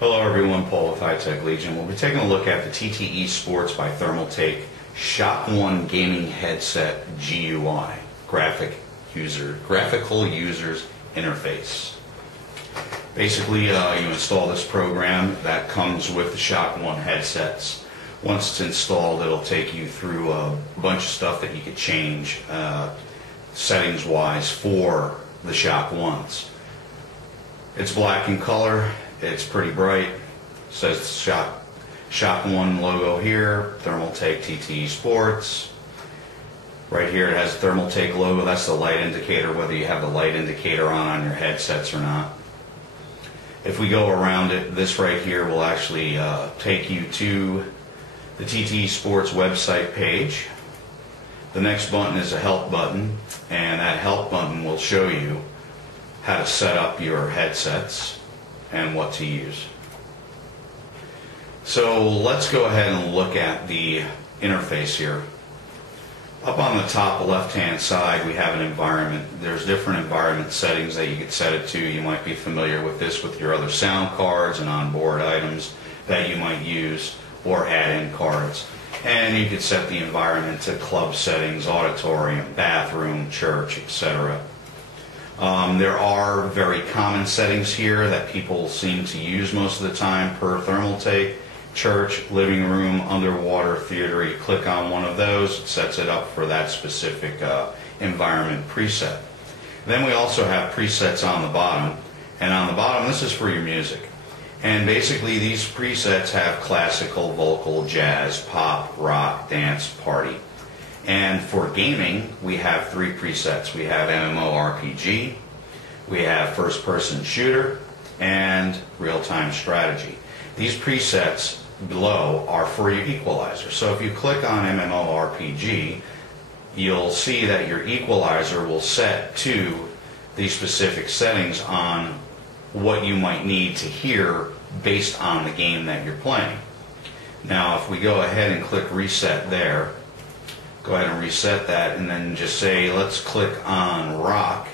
Hello everyone, Paul with High-Tech Legion. We'll be taking a look at the TT eSPORTS by Thermaltake Shock 1 Gaming Headset GUI, Graphical Users Interface. Basically, you install this program that comes with the Shock 1 headsets. Once it's installed, it'll take you through a bunch of stuff that you could change settings-wise for the Shock 1s. It's black in color. It's pretty bright. It says Shock 1 logo here, Thermaltake TT eSPORTS. Right here it has the Thermaltake logo. That's the light indicator, whether you have the light indicator on your headsets or not. If we go around it, this right here will actually take you to the TT eSPORTS website page. The next button is a help button, and that help button will show you how to set up your headsets and what to use. So let's go ahead and look at the interface here. Up on the top left-hand side we have an environment. There's different environment settings that you could set it to. You might be familiar with this with your other sound cards and onboard items that you might use, or add-in cards. And you could set the environment to club settings, auditorium, bathroom, church, etc. There are very common settings here that people seem to use most of the time per Thermaltake. Church, living room, underwater, theater. You click on one of those, it sets it up for that specific environment preset. Then we also have presets on the bottom, and on the bottom this is for your music. And basically these presets have classical, vocal, jazz, pop, rock, dance, party. And for gaming, we have three presets. We have MMORPG, we have first-person shooter, and real-time strategy. These presets below are for your equalizer. So if you click on MMORPG, you'll see that your equalizer will set to these specific settings on what you might need to hear based on the game that you're playing. Now if we go ahead and click reset there, go ahead and reset that, and then just say let's click on rock,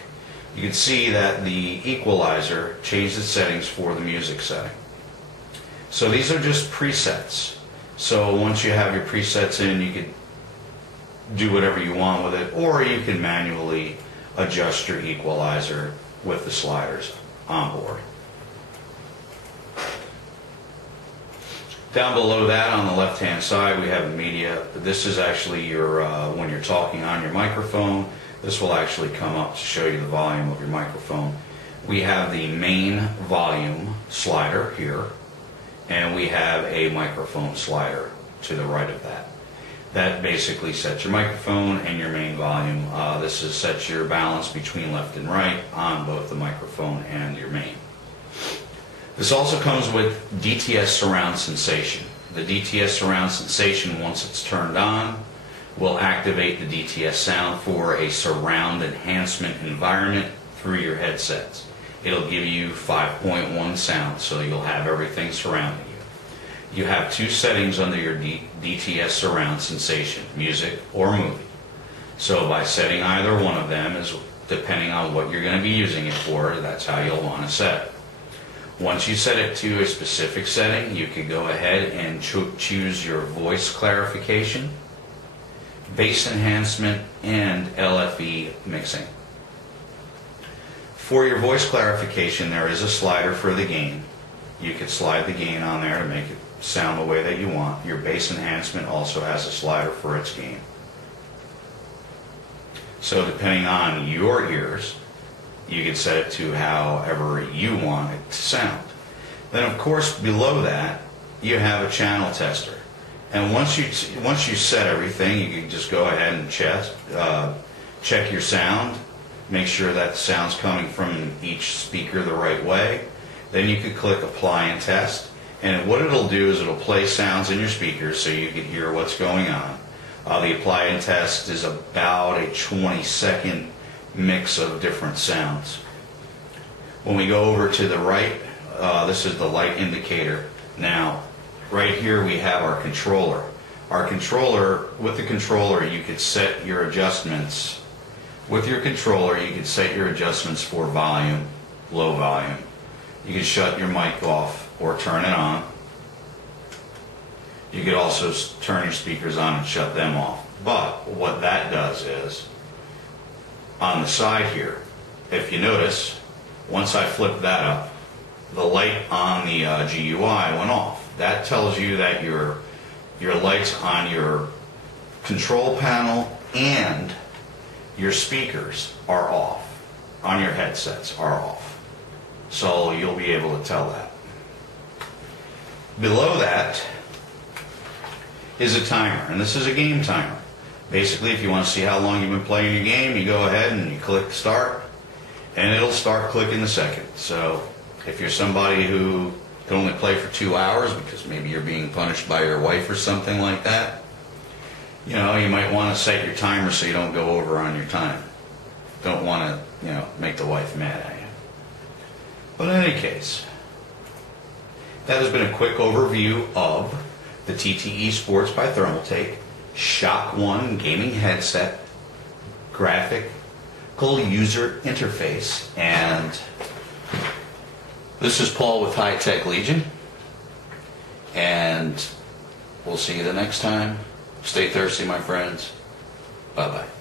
you can see that the equalizer changed its settings for the music setting. So these are just presets. So once you have your presets in, you can do whatever you want with it, or you can manually adjust your equalizer with the sliders on board. Down below that on the left hand side we have media. This is actually your when you're talking on your microphone, this will actually come up to show you the volume of your microphone. We have the main volume slider here, and we have a microphone slider to the right of that. That basically sets your microphone and your main volume. This sets your balance between left and right on both the microphone and your main. This also comes with DTS Surround Sensation. The DTS Surround Sensation, once it's turned on, will activate the DTS sound for a surround enhancement environment through your headsets. It'll give you 5.1 sound, so you'll have everything surrounding you. You have two settings under your DTS Surround Sensation, music or movie. So by setting either one of them, is depending on what you're going to be using it for, that's how you'll want to set it. Once you set it to a specific setting, you can go ahead and choose your voice clarification, bass enhancement, and LFE mixing. For your voice clarification, there is a slider for the gain. You could slide the gain on there to make it sound the way that you want. Your bass enhancement also has a slider for its gain. So depending on your ears, you can set it to however you want it to sound. Then of course below that you have a channel tester. And once you set everything, you can just go ahead and check your sound, make sure that the sound's coming from each speaker the right way. Then you could click apply and test, and what it'll do is it'll play sounds in your speakers so you can hear what's going on. The apply and test is about a 20-second mix of different sounds. When we go over to the right, this is the light indicator. Now right here we have our controller. With the controller you could set your adjustments. With your controller you could set your adjustments for volume, low volume, You can shut your mic off or turn it on. You could also turn your speakers on and shut them off. But what that does is, on the side here, if you notice, once I flip that up, the light on the GUI went off. That tells you that your lights on your control panel and your speakers are off, on your headsets are off. So you'll be able to tell that. Below that is a timer, and this is a game timer. Basically, if you want to see how long you've been playing your game, you go ahead and you click start, and it'll start clicking the second. So if you're somebody who can only play for 2 hours because maybe you're being punished by your wife or something like that, you know, you might want to set your timer so you don't go over on your time. Don't want to, you know, make the wife mad at you. But in any case, that has been a quick overview of the TT eSports by Thermaltake Shock 1 gaming headset graphical user interface. And this is Paul with High Tech Legion, and we'll see you the next time. Stay thirsty, my friends. Bye-bye.